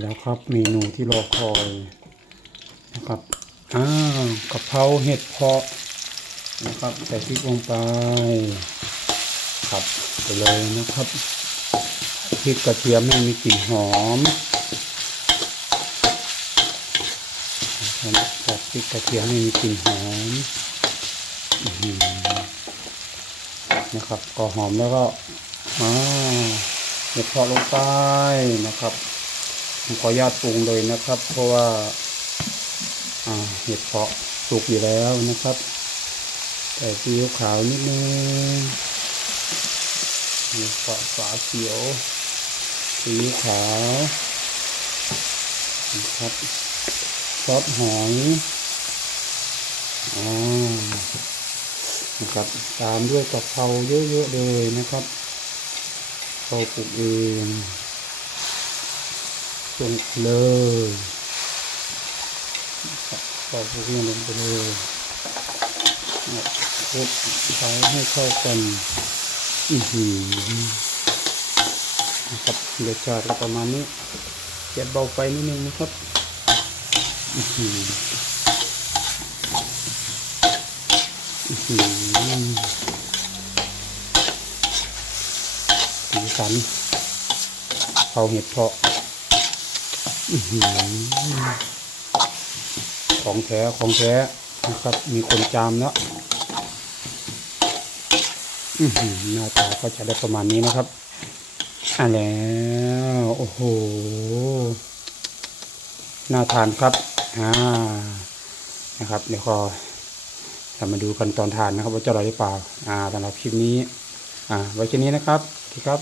แล้วครับเมนูที่รอคอยนะครับอ้าวกะเพราเห็ดเพาะนะครับใส่พริกลงไปครับไปเลยนะครับพริกกระเทียมให้มีกลิ่นหอมครับตัดพริกกระเทียมให้มีกลิ่นหอมนะครับก็หอมแล้วก็อ่าเห็ดเพาะลงไปนะครับ ผมขออนุญาตปรุงเลยนะครับ เพราะว่าอ่าเห็ดเพาะสุกอยู่แล้วนะครับ แต่ซีอิ๊วขาวนิดนึงมีฝาฝาเขียวซีอิ๊วขาวนะครับซอสหอยอ่านะครับ ตามด้วยกะเพราเยอะๆเลยนะครับเราปลูกเอง ลงเลยปอกพวกนี้ลงไปเลยเนี่ยคลุกใช้ให้เข้ากันอือหือนะครับรสชาติก็ประมาณนี้เก็บเบาไฟนิดนึงนะครับอือหืออือหือสีสันเผาเห็ดเพาะ ของแท้ของแท้นะครับ มีคนจามแล้วหน้าตาก็จะได้ประมาณนี้นะครับอะแล้ว โอ้โห น่าทานครับ อ่า นะครับ เดี๋ยวก็เรามาดูกันตอนทานนะครับ ว่าจะอร่อยหรือเปล่า อ่าสำหรับคลิปนี้ อ่า ไว้แค่นี้นะครับสวัสดีครับ